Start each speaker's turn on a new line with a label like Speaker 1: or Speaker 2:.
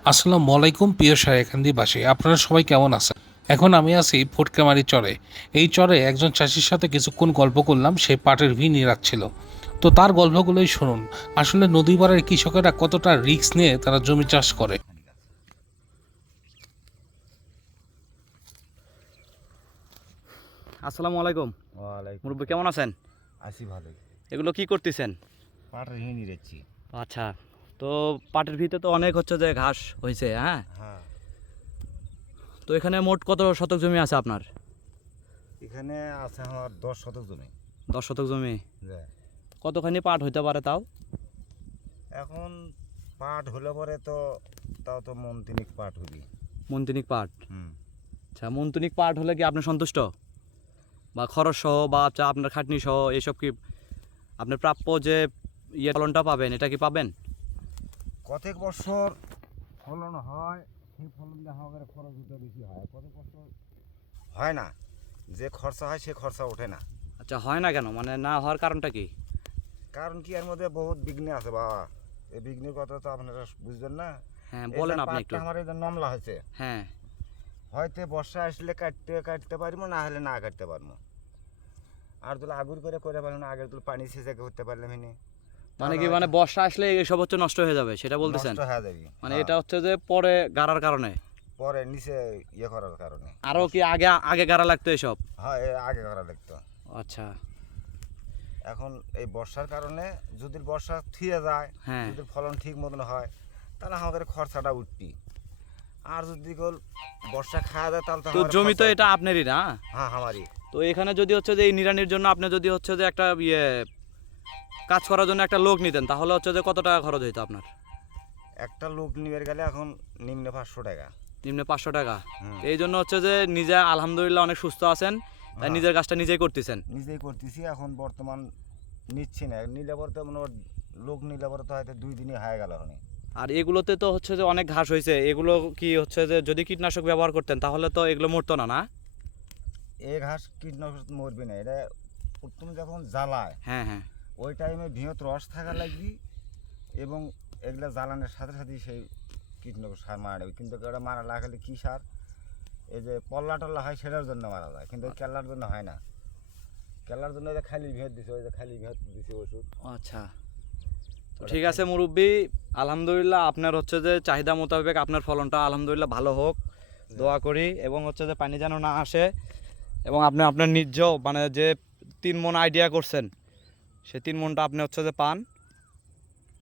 Speaker 1: আসসালামু আলাইকুম প্রিয় সারেখান্দিবাসী, আপনারা সবাই কেমন আছেন? এখন আমি আছি ফটকামারি চরে। এই চরে একজন চাষির সাথে কিছুক্ষণ গল্প করলাম, সে পাটের ভি নিরাচ্ছিল। তো তার গল্পগুলোই শুনুন। আসলে নদী পাড়ের কৃষকেরা কতটা রিস্ক নিয়ে তারা জমি চাষ করে।
Speaker 2: আসসালামু আলাইকুম।
Speaker 3: ওয়ালাইকুম
Speaker 2: মুরব্বী
Speaker 3: সালাম।
Speaker 2: কেমন আছেন?
Speaker 3: আছি ভালোই।
Speaker 2: এগুলো কি করতেছেন?
Speaker 3: পাটের হিনি রেখছি।
Speaker 2: আচ্ছা, তো পাটের ভিতরে তো অনেক হচ্ছে যে ঘাস হয়েছে, হ্যাঁ?
Speaker 3: হ্যাঁ,
Speaker 2: তো এখানে মোট কত শতক জমি আছে আপনার?
Speaker 3: এখানে আছে আমার 10 শতক জমি।
Speaker 2: 10 শতক জমি।
Speaker 3: যে
Speaker 2: কতখানি পাট হইতে পারে তাও?
Speaker 3: এখন পাট হলে পরে তো তাও তো মন তিনিক পাট হবি।
Speaker 2: মন্তিনিক পাট।
Speaker 3: হুম।
Speaker 2: আচ্ছা, মন্তিনিক পাট হলে কি আপনি সন্তুষ্ট? বা খরচ সহ বা আপনার খাটনি সহ এসব কি আপনার প্রাপ্য যে ফলনটা পাবেন এটা কি পাবেন?
Speaker 3: কতক বছর ফলন হয়, সেই ফলন দেখা গেলে খরচটা বেশি হয়। কতক বছর হয় না, যে খরচা হয় সে খরচা ওঠে না।
Speaker 2: আচ্ছা, হয় না কেন? মানে না হওয়ার কারণটা কি?
Speaker 3: কারণ কি এর মধ্যে বহুত বিঘ্ন আছে বাবা। এই বিঘ্নের কথা তো আপনারা বুঝবেন না।
Speaker 2: হ্যাঁ,
Speaker 3: এই
Speaker 2: বলেন
Speaker 3: যে
Speaker 2: আপনি একটু।
Speaker 3: পাটটা আমার এই যে নমলা হয়েছে,
Speaker 2: হ্যাঁ।
Speaker 3: হয়তো বর্ষা আসলে কাটতে পারবো, না হলে না কাটতে পারবো। আর তুলে আগুর করে পারলাম না, আগের তুলে পানি সেচে করতে পারলাম হিনি।
Speaker 2: মানে কি, মানে বর্ষা আসলে এসব হচ্ছে নষ্ট হয়ে যাবে সেটা বলতেছেন?
Speaker 3: নষ্ট হয়ে যাবে।
Speaker 2: মানে
Speaker 3: হ্যাঁ।
Speaker 2: এটা হচ্ছে যে পরে গাড়ার কারণে
Speaker 3: পরে নিচে ইয়ে করার কারণে।
Speaker 2: আরো কি আগে আগে গাড়া লাগতো এসব?
Speaker 3: হ্যাঁ, আগে করা লাগতো।
Speaker 2: আচ্ছা।
Speaker 3: এখন এই বর্ষার কারণে যদি বর্ষা থুয়ে যায়,
Speaker 2: হ্যাঁ।
Speaker 3: যদি ফলন ঠিক মতন হয়, তাহলে আমাদের খরচাটা উঠবি। আর যদি গোল বর্ষা খাওয়া যায় তাহলে তো
Speaker 2: তো
Speaker 3: আমাদের
Speaker 2: জমি তো
Speaker 3: খরচা-
Speaker 2: এটা আপনারই না?
Speaker 3: হ্যাঁ, আমারই।
Speaker 2: তো এখানে যদি হচ্ছে যে এই নিড়ানির জন্য আপনি যদি হচ্ছে যে একটা কাজ করার জন্য একটা লোক নিতেন তাহলে হচ্ছে যে কত টাকা খরচ হইতো আপনার?
Speaker 3: একটা লোক নিয়ে গেলে এখন নিম্নে 500 টাকা।
Speaker 2: নিম্নে 500 টাকা।
Speaker 3: হুম।
Speaker 2: এই জন্য হচ্ছে যে নিজে আলহামদুলিল্লাহ অনেক সুস্থ আছেন, তাই
Speaker 3: হ্যাঁ।
Speaker 2: নিজের কাজটা নিজেই করতেছেন।
Speaker 3: নিজেই করতেছি এখন বর্তমান। নিচ্ছি না, নিলে পরে তো মনে হয় লোক নিলে পরে তো হয়তো 2 দিনই হয়ে গেল এখন।
Speaker 2: আর এগুলোতে তো হচ্ছে যে অনেক ঘাস হয়েছে, এগুলো কি হচ্ছে যে যদি কীটনাশক ব্যবহার করতেন তাহলে তো এগুলো মরতো না, না?
Speaker 3: এই ঘাস কীটনাশক মরবি না, এটা তুমি যখন জ্বালায়
Speaker 2: হ্যাঁ, হ্যাঁ।
Speaker 3: ওই টাইমে বৃহৎ রস থাকা লাগবি, এবং এগুলা জ্বালানোর সাথে সাথেই সেই কীটনাশক সার মারা যাবে। কিন্তু ওটা মারা লাগালে কী সার, এই যে পল্লা টল্লা হয় সেটার জন্য মারা যায়, কিন্তু ওই কেল্লার জন্য হয় না। কেল্লার জন্য ওই যে খালি বৃহৎ দিছে, ওই যে খালি বৃহৎ দিছে ওষুধ।
Speaker 2: আচ্ছা, তো ঠিক আছে মুরব্বী, আলহামদুলিল্লাহ আপনার হচ্ছে যে চাহিদা মোতাবেক আপনার ফলনটা আলহামদুলিল্লাহ ভালো হোক, দোয়া করি। এবং হচ্ছে যে পানি যেন না আসে, এবং আপনি আপনার নিজ মানে যে 3 মণ আইডিয়া করছেন সে 3 মণটা আপনি হচ্ছে যে পান।